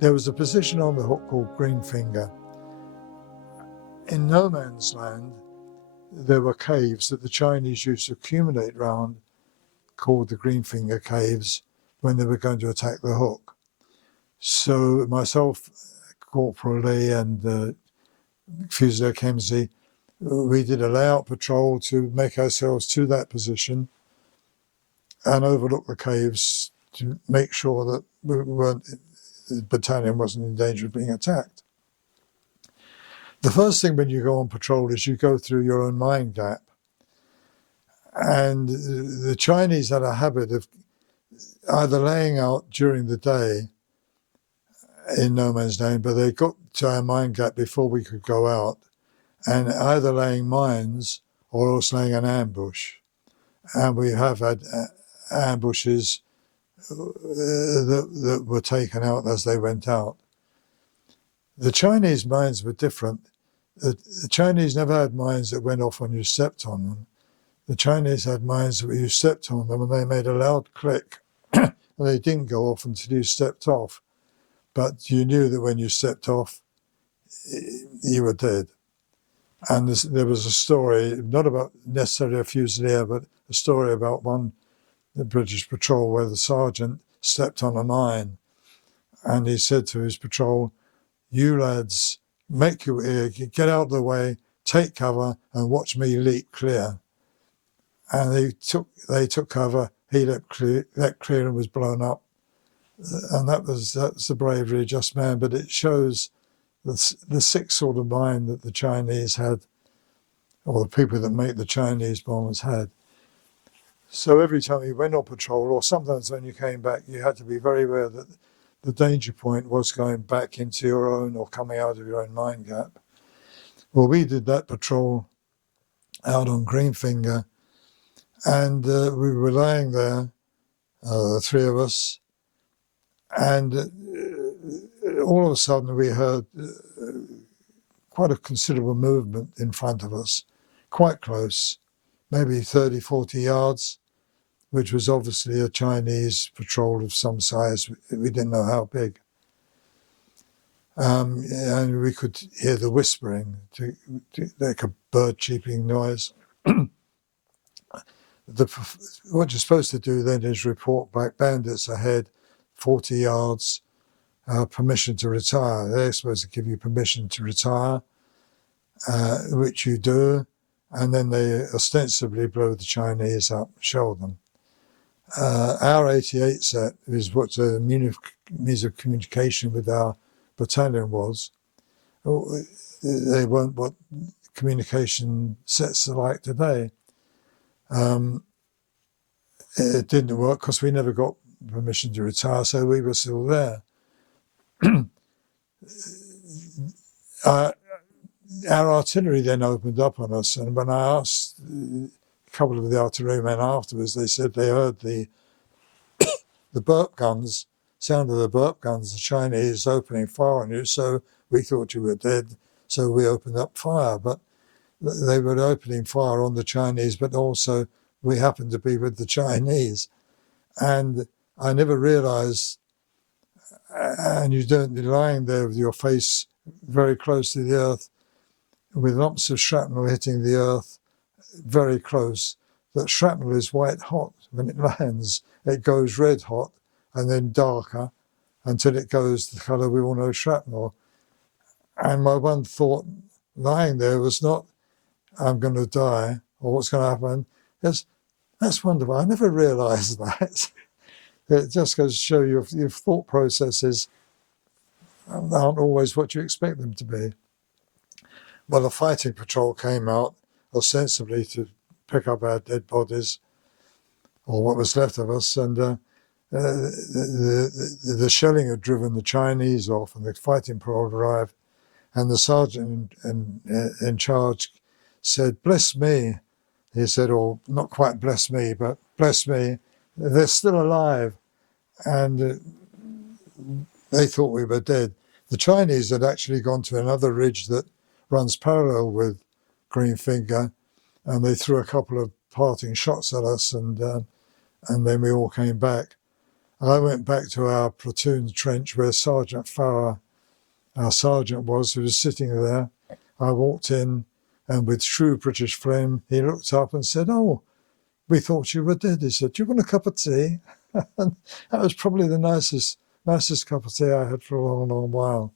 There was a position on the hook called Greenfinger. In no man's land, there were caves that the Chinese used to accumulate round, called the Greenfinger Caves, when they were going to attack the hook. So myself, Corporal Lee and Fusilier Kemsey, we did a layout patrol to make ourselves to that position and overlook the caves to make sure that the battalion wasn't in danger of being attacked. The first thing when you go on patrol is you go through your own mine gap. And the Chinese had a habit of either laying out during the day in no man's land, but they got to our mine gap before we could go out, and either laying mines or else laying an ambush. And we have had ambushes that were taken out as they went out. The Chinese mines were different. The Chinese never had mines that went off when you stepped on them. The Chinese had mines that you stepped on them and they made a loud click and they didn't go off until you stepped off. But you knew that when you stepped off, you were dead. And there was a story, not about necessarily a Fusilier, but a story about the British patrol where the sergeant stepped on a mine and he said to his patrol, "You lads, make your ear, get out of the way, take cover and watch me leap clear." And they took cover, he leapt clear and was blown up. And that's the bravery of just man, but it shows the sick sort of mind that the Chinese had, or the people that make the Chinese bombers had. So every time you went on patrol, or sometimes when you came back, you had to be very aware that the danger point was going back into your own or coming out of your own mine gap. Well, we did that patrol out on Greenfinger, and we were lying there, the three of us, and all of a sudden we heard quite a considerable movement in front of us, quite close, maybe 30, 40 yards, which was obviously a Chinese patrol of some size. We didn't know how big. And we could hear the whispering, like a bird cheeping noise. What you're supposed to do then is report back, bandits ahead, 40 yards, permission to retire. They're supposed to give you permission to retire, which you do, and then they ostensibly blow the Chinese up, shell them. Our 88 set is what the means of communication with our battalion was. They weren't what communication sets are like today. It didn't work because we never got permission to retire, so we were still there. Our artillery then opened up on us, and when I asked a couple of the artillerymen afterwards, they said they heard the burp guns, sound of the burp guns, the Chinese opening fire on you, so we thought you were dead, so we opened up fire. But they were opening fire on the Chinese, but also we happened to be with the Chinese. And I never realized, and you don't be lying there with your face very close to the earth, with lumps of shrapnel hitting the earth very close, that shrapnel is white hot when it lands. It goes red hot and then darker until it goes the colour we all know shrapnel. And my one thought lying there was not, I'm going to die or what's going to happen. That's wonderful. I never realised that. It just goes to show your thought processes aren't always what you expect them to be. Well, a fighting patrol came out ostensibly to pick up our dead bodies or what was left of us, and the shelling had driven the Chinese off, and the fighting patrol arrived, and the sergeant in charge said, "Bless me," he said, or not quite bless me, but bless me, they're still alive. And they thought we were dead. The Chinese had actually gone to another ridge that runs parallel with Greenfinger, and they threw a couple of parting shots at us, and then we all came back. I went back to our platoon trench where Sergeant Farrar, our sergeant, was, who was sitting there. I walked in, and with true British phlegm, he looked up and said, "Oh, we thought you were dead." He said, "Do you want a cup of tea?" And that was probably the nicest cup of tea I had for a long, long while.